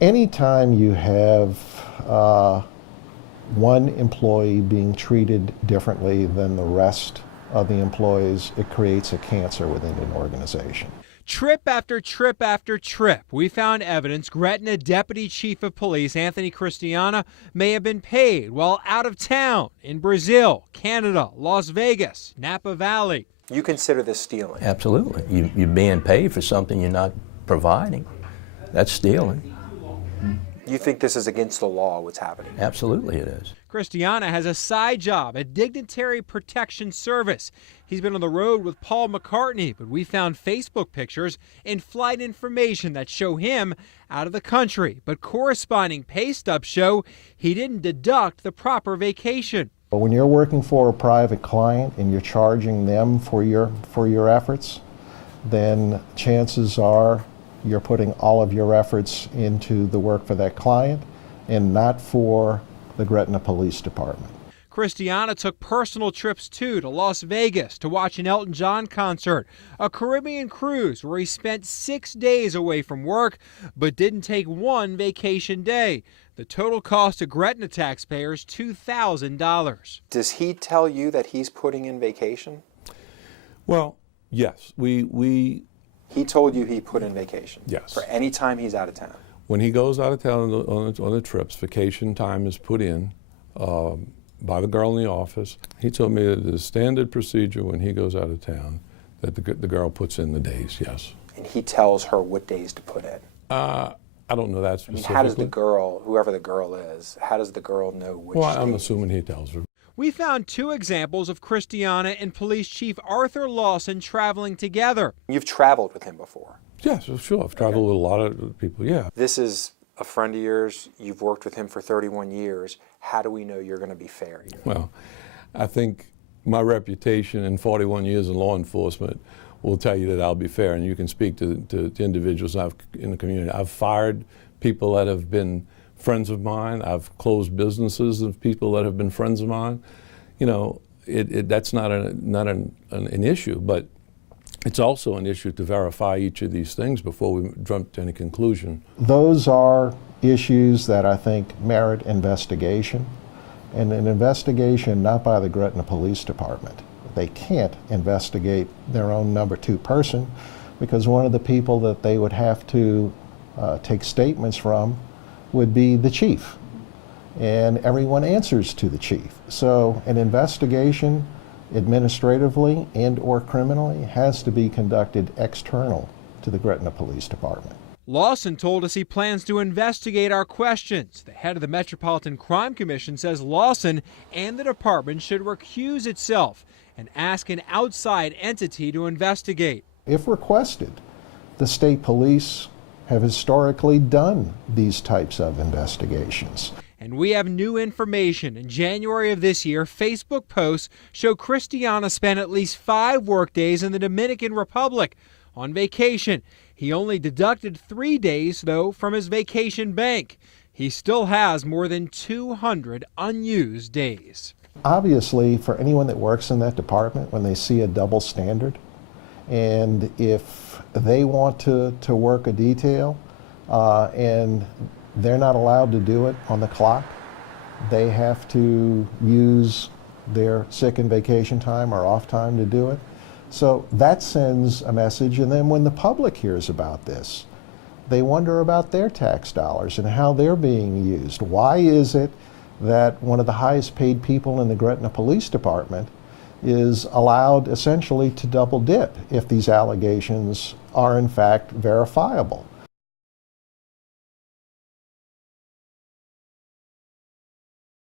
Anytime you have one employee being treated differently than the rest of the employees, it creates a cancer within an organization. Trip after trip after trip, we found evidence Gretna Deputy Chief of Police Anthony Christiana may have been paid while out of town in Brazil, Canada, Las Vegas, Napa Valley. You consider this stealing? Absolutely. You're being paid for something you're not providing. That's stealing. You think this is against the law, what's happening? Absolutely it is. Christiana has a side job at Dignitary Protection Service. He's been on the road with Paul McCartney, but we found Facebook pictures and flight information that show him out of the country. But corresponding pay stubs show he didn't deduct the proper vacation. But when you're working for a private client and you're charging them for your efforts, then chances are you're putting all of your efforts into the work for that client and not for the Gretna Police Department. Christiana took personal trips too to Las Vegas to watch an Elton John concert, a Caribbean cruise where he spent 6 days away from work but didn't take one vacation day. The total cost to Gretna taxpayers $2,000. Does he tell you that he's putting in vacation? Well, yes. He told you he put in vacation? Yes. For any time he's out of town? When he goes out of town on the trips, vacation time is put in by the girl in the office. He told me that the standard procedure when he goes out of town, that the girl puts in the days, yes. And he tells her what days to put in? I don't know that specifically. I mean, how does the girl, whoever the girl is, how does the girl know which Well, I'm days? assuming he tells her. We found 2 examples of Christiana and Police Chief Arthur Lawson traveling together. You've traveled with him before? Yes, sure. I've traveled with a lot of people, yeah. This is a friend of yours. You've worked with him for 31 years. How do we know you're going to be fair here? Well, I think my reputation in 41 years in law enforcement will tell you that I'll be fair, and you can speak to individuals in the community. I've fired people that have been friends of mine. I've closed businesses of people that have been friends of mine. You know, that's not an issue, but it's also an issue to verify each of these things before we jump to any conclusion. Those are issues that I think merit investigation, and an investigation not by the Gretna Police Department. They can't investigate their own number 2 person because one of the people that they would have to take statements from would be the chief, and everyone answers to the chief. So an investigation administratively and or criminally has to be conducted external to the Gretna Police Department. Lawson told us he plans to investigate our questions. The head of the Metropolitan Crime Commission says Lawson and the department should recuse itself and ask an outside entity to investigate. If requested, the state police have historically done these types of investigations. And we have new information. In January of this year, Facebook posts show Christiana spent at least 5 workdays in the Dominican Republic on vacation. He only deducted 3 days, though, from his vacation bank. He still has more than 200 unused days. Obviously, for anyone that works in that department, when they see a double standard, and if they want to work a detail and they're not allowed to do it on the clock, they have to use their sick and vacation time or off time to do it. So that sends a message, and then when the public hears about this, they wonder about their tax dollars and how they're being used. Why is it that one of the highest paid people in the Gretna Police Department is allowed essentially to double dip if these allegations are in fact verifiable?